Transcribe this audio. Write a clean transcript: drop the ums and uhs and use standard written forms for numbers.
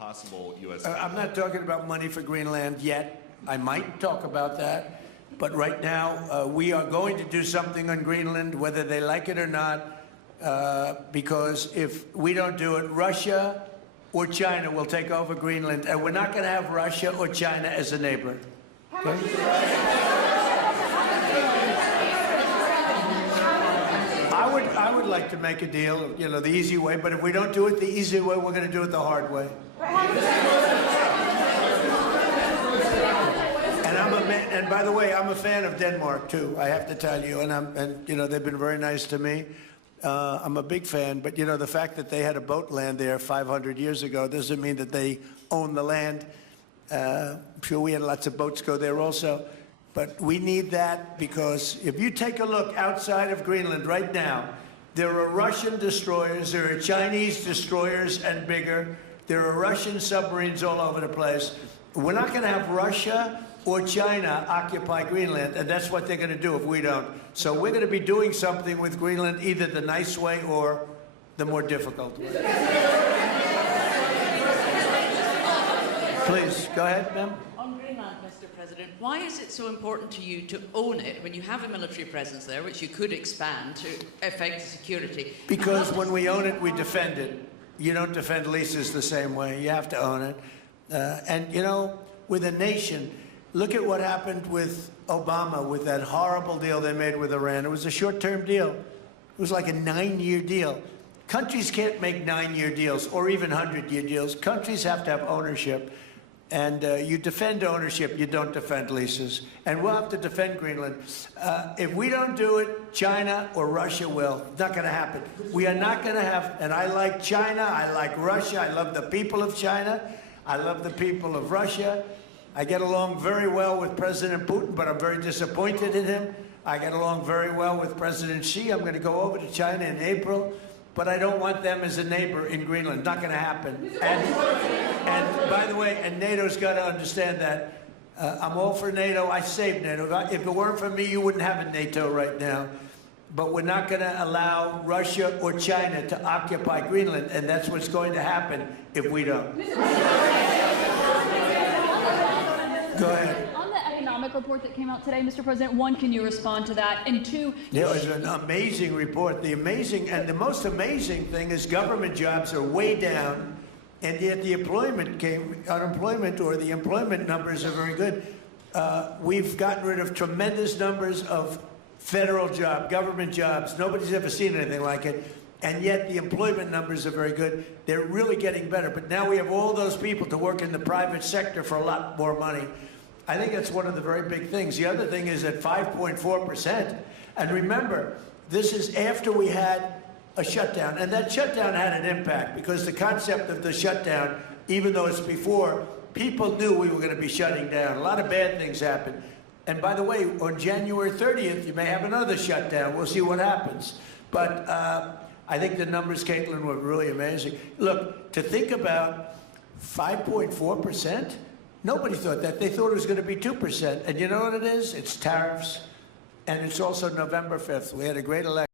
possible U.S. I'm not talking about money for Greenland yet. I might talk about that. But right now, we are going to do something on Greenland, whether they like it or not, because if we don't do it, Russia or China will take over Greenland, and we're not going to have Russia or China as a neighbor. Okay? I would like to make a deal, you know, the easy way, but if we don't do it the easy way, we're going to do it the hard way. And by the way, I'm a fan of Denmark too. I have to tell you, and you know, they've been very nice to me. I'm a big fan, but you know, the fact that they had a boat land there 500 years ago doesn't mean that they own the land. I'm sure we had lots of boats go there also. But we need that because if you take a look outside of Greenland right now, there are Russian destroyers, there are Chinese destroyers and bigger, there are Russian submarines all over the place. We're not going to have Russia or China occupy Greenland, and that's what they're going to do if we don't. So we're going to be doing something with Greenland, either the nice way or the more difficult way. Please, go ahead, ma'am. On Greenland, Mr. President, why is it so important to you to own it when you have a military presence there, which you could expand to affect security? Because when we own it, we defend it. You don't defend leases the same way. You have to own it. And, you know, with a nation, look at what happened with Obama, with that horrible deal they made with Iran. It was a short-term deal. It was like a 9-year deal. Countries can't make 9-year deals or even 100-year deals. Countries have to have ownership. And you defend ownership, you don't defend leases. And we'll have to defend Greenland. If we don't do it, China or Russia will. It's not going to happen. We are not going to have, and I like China, I like Russia, I love the people of China, I love the people of Russia. I get along very well with President Putin, but I'm very disappointed in him. I get along very well with President Xi. I'm going to go over to China in April. But I don't want them as a neighbor in Greenland. Not going to happen. And by the way, and NATO's got to understand that. I'm all for NATO. I saved NATO. If it weren't for me, you wouldn't have a NATO right now. But we're not going to allow Russia or China to occupy Greenland, and that's what's going to happen if we don't. Go ahead. Report that came out today, Mr. President. One, can you respond to that? And two, it was an amazing report. The most amazing thing is government jobs are way down, and yet the unemployment or the employment numbers are very good. We've gotten rid of tremendous numbers of federal government jobs. Nobody's ever seen anything like it. And yet the employment numbers are very good. They're really getting better. But now we have all those people to work in the private sector for a lot more money. I think that's one of the very big things. The other thing is at 5.4%. And remember, this is after we had a shutdown. And that shutdown had an impact because the concept of the shutdown, even though it's before, people knew we were going to be shutting down. A lot of bad things happened. And by the way, on January 30th, you may have another shutdown. We'll see what happens. But I think the numbers, Caitlin, were really amazing. Look, to think about 5.4%, nobody thought that. They thought it was going to be 2%. And you know what it is? It's tariffs. And it's also November 5th. We had a great election.